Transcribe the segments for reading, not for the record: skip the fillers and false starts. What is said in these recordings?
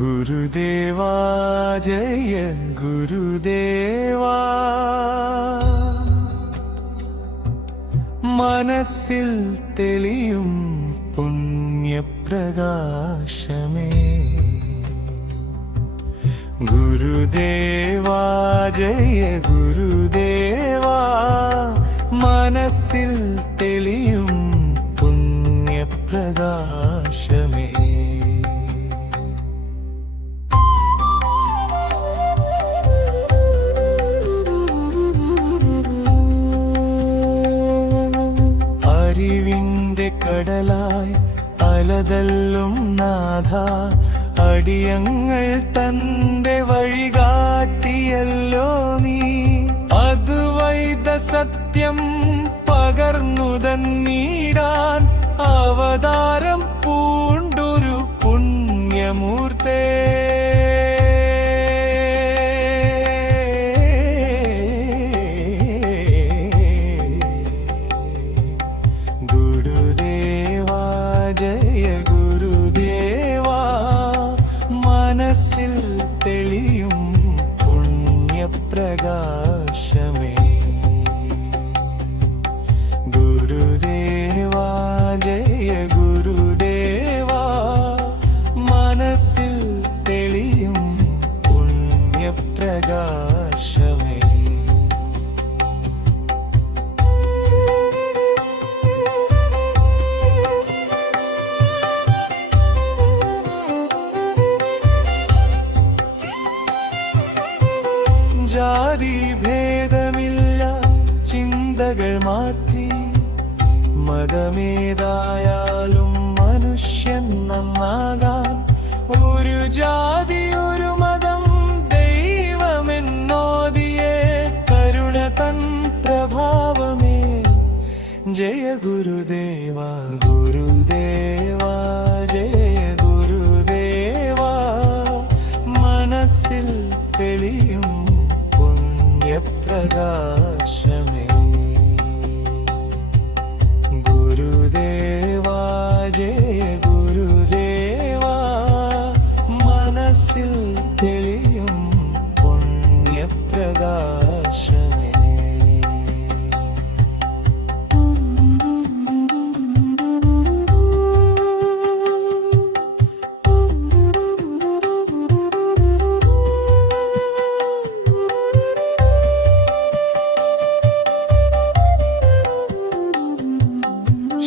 ഗുരുദേവാ ജയ ഗുരുദേവാ, മനസ്സിൽ തെളിയും പുണ്യപ്രകാശമേ. ഗുരുദേവാ ജയ ഗുരുദേവാ, മനസ്സിൽ തെളിയും പുണ്യപ്രകാശമേ. അറിവിന്റെ കടലായി അലതല്ലും നാഥ, അടിയങ്ങൾ തന്റെ വഴികാട്ടിയല്ലോ നീ. അദ്വൈത സത്യം പകർന്നു തന്നീടാൻ അവതാരം പൂണ്ടൊരു പുണ്യമൂർത്തേ. ഗുരുദേവാ ജയ ഗുരുദേവാ, മനസ്സിൽ തെളിയും പുണ്യപ്രകാശമേ. ഗുരുദേവാ ജയ ഗുരുദേവാ, മനസ്സിൽ തെളിയും പുണ്യപ്രകാശമേ. ജാതി ഭേദമില്ല ചിന്തകൾ മാറ്റി, മതമേതായാലും മനുഷ്യൻ നന്നാകാൻ. ഒരു ജാതി ഒരു മതം ദൈവമെന്നോദിയേ, കരുണ തൻ പ്രഭാവമേ. ജയ ഗുരുദേവാ ഗുരുദേവാ ജയ ഗുരുദേവാ, മനസ്സിൽ തെളിയും പുണ്യപ്രകാശമേ. ഗുരുദേവാ ജയ ഗുരുദേവാ, മനസ്സിൽ തെളിയും പുണ്യപ്രകാശമേ.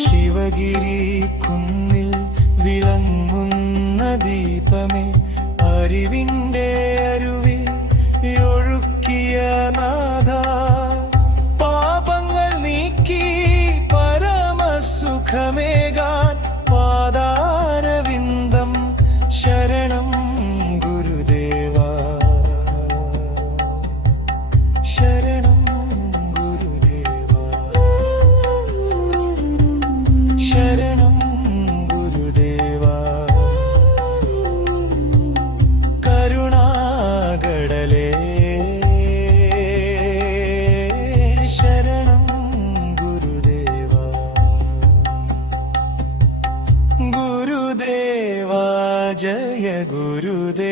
ശിവഗിരി കുന്നിൽ വിളങ്ങുന്ന ദീപമേ, അറിവിന്റെ അരുവിൽ ഒഴുക്കിയ നാഥ. പാപങ്ങൾ നീക്കി പരമസുഖമേകാൻ പാദാരവിന്ദം ശരണം ഗുരുദേവാ. ശരണം ഗുരുദേവാ, ശരണം ഗുരുദേവാ. കരുണാകടലേ ശരണം ഗുരുദേവാ. ഗുരുദേവാ ജയ ഗുരുദേവാ,